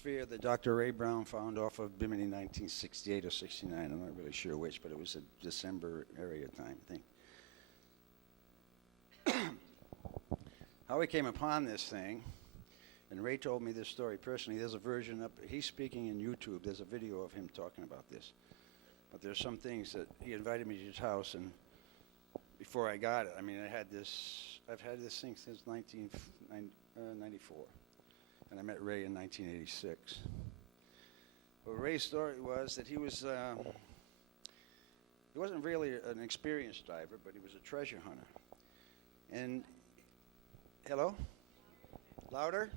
sphere that Dr. Ray Brown found off of Bimini in 1968 or 69. I'm not really sure which, but it was a December area time thing. How we came upon this thing, and Ray told me this story personally. There's a version up, he's speaking in YouTube. There's a video of him talking about this. But there's some things that he invited me to his house, and before I got it, I mean, I've had this thing since 1994. And I met Ray in 1986. But Ray's story was that he wasn't really an experienced diver, but he was a treasure hunter. And, hello? Louder?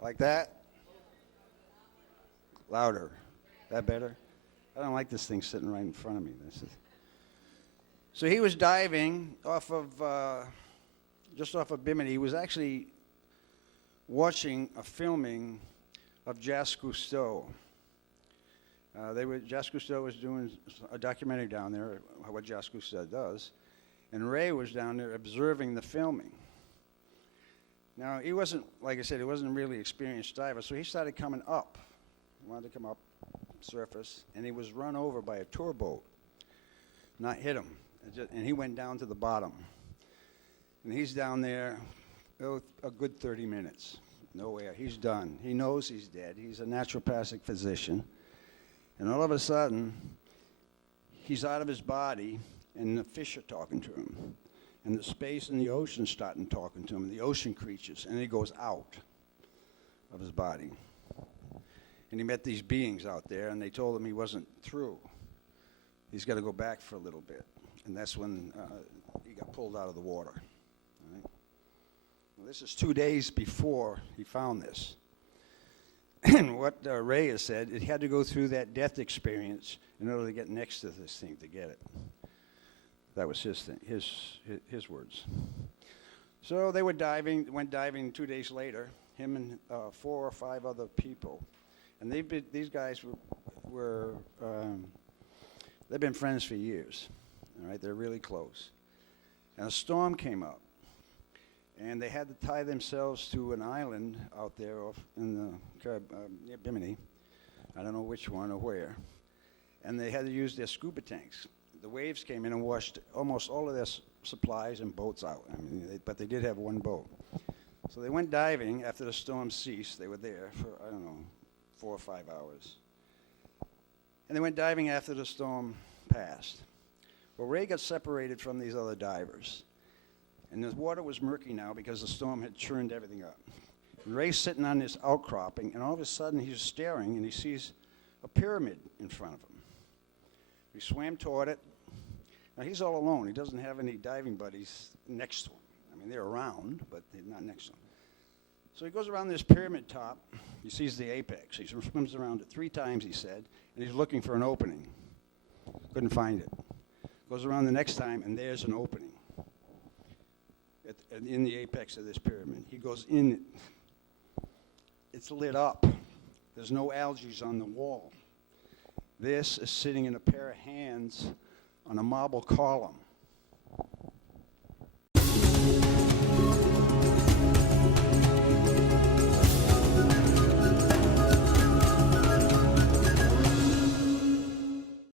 Like that? Louder. That better? I don't like this thing sitting right in front of me. So he was diving just off of Bimini. He was actually watching a filming of Jacques Cousteau. Jacques Cousteau was doing a documentary down there, what Jacques Cousteau does, and Ray was down there observing the filming. Now, he wasn't, like I said, he wasn't a really experienced diver, so he started coming up. He wanted to come up, surface, and he was run over by a tour boat. Not hit him, and he went down to the bottom. And he's down there a good 30 minutes. No air. He's done. He knows he's dead. He's a naturopathic physician. And all of a sudden, he's out of his body, and the fish are talking to him. And the space in the ocean starting talking to him, the ocean creatures. And he goes out of his body. And he met these beings out there, and they told him he wasn't through. He's got to go back for a little bit. And that's when he got pulled out of the water. Well, this is 2 days before he found this. And what Ray has said, it had to go through that death experience in order to get next to this thing to get it. That was his thing, his words. So they went diving 2 days later, him and 4 or 5 other people. And these guys they've been friends for years. All right, they're really close. And a storm came up. And they had to tie themselves to an island out there off in the near Bimini. I don't know which one or where. And they had to use their scuba tanks. The waves came in and washed almost all of their supplies and boats out. I mean, but they did have one boat. So they went diving after the storm ceased. They were there for, 4 or 5 hours. And they went diving after the storm passed. Well, Ray got separated from these other divers. And the water was murky now because the storm had churned everything up. And Ray's sitting on this outcropping, and all of a sudden he's staring, and he sees a pyramid in front of him. He swam toward it. Now, he's all alone. He doesn't have any diving buddies next to him. I mean, they're around, but they're not next to him. So he goes around this pyramid top. He sees the apex. He swims around it 3 times, he said, and he's looking for an opening. Couldn't find it. Goes around the next time, and there's an opening in the apex of this pyramid. He goes in it. It's lit up. There's no algae on the wall. This is sitting in a pair of hands on a marble column.